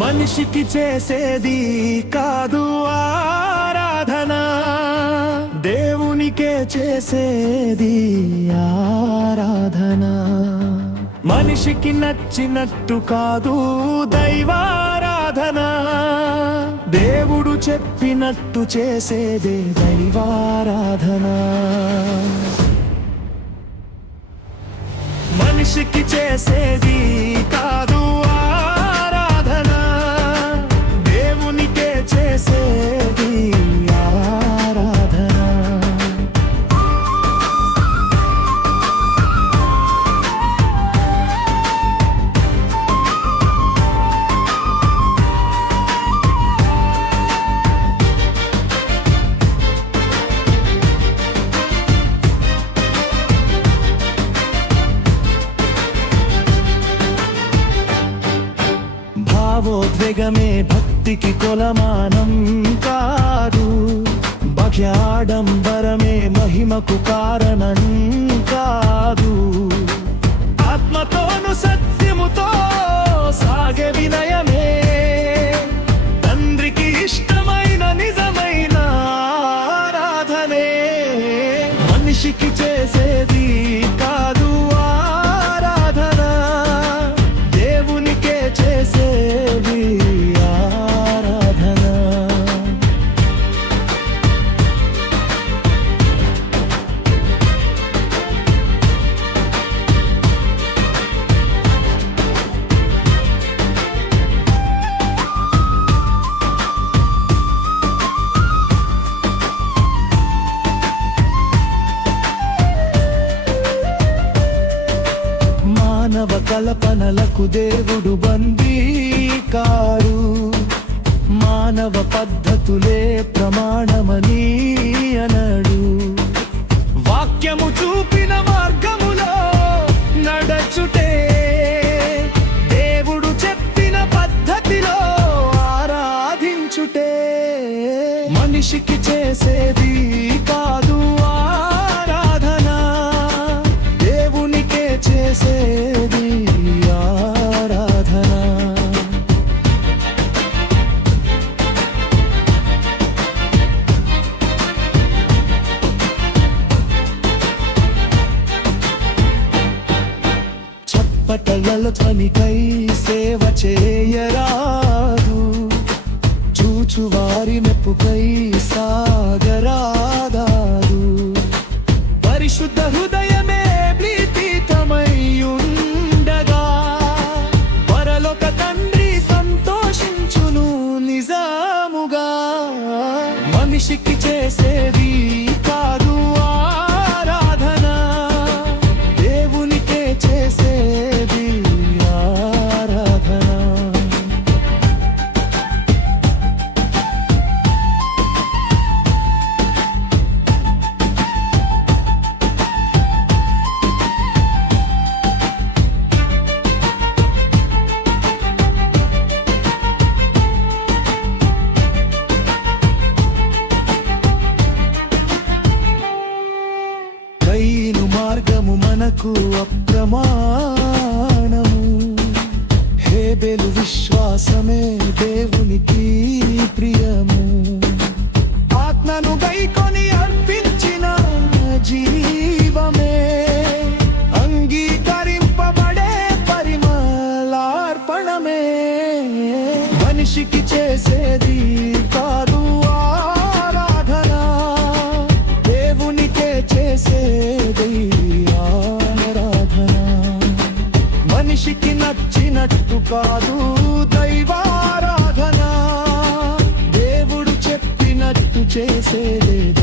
మనిషికి చేసేది కాదు ఆరాధన, దేవునికే చేసేది ఆరాధన. మనిషికి నచ్చినట్టు కాదు దైవారాధన, దేవుడు చెప్పినట్టు చేసేదే దైవారాధన. మనిషికి చేసేది కాదు ఆరాధన, దేవునికే చేసేది ఆరాధన. భావోద్వేగమే భక్తికి కొలమానం కాదు, భక్యాడంబరమే మహిమకు కారణం కాదు. ఆత్మతోను సత్యముతో సాగే వినయమే తండ్రికి ఇష్టమైన నిజమైన ఆరాధనే. మనిషికి చేసేది కాదు ఆరాధన, దేవునికే చేసేది ఆరాధన. మానవ కల్పనలకు దేవుడు బందీ కారు, మానవ పద్ధతులే ప్రమాణమని అనడు. వాక్యము చూపిన మార్గములో నడచుటే, దేవుడు చెప్పిన పద్ధతిలో ఆరాధించుటే. మనిషికి చేసేది కాదు ఆరాధన, దేవునికే చేసేది ఆరాధన. చప్పటలలో ధ్వనికై సేవ చేయరాదు, చూచువారి మెప్పుకై సాగరాదాదు. పరిశుద్ధ హృదయమే ప్రీతితమై ఉండగా, పరలోక తండ్రి సంతోషించును నిజముగా. మనిషికి చేసేది కాదు ఆరాధన, దేవునికే చేసేది ఆరాధన. కయీను మార్గము మనకు అప్రమాణము, హేబెలు విశ్వాసమే దేవునికి ప్రియము. ఆత్మను గైకొని అర్పించిన జీవమే అంగీకరింపబడే పరిమళార్పణమే. మనిషికి చేసేది కాదు ఆరాధన, దేవునికే చేసేది ఆరాధన. మనిషికి నచ్చినట్టు కాదు దైవారాధన, దేవుడు చెప్పినట్టు చేసేది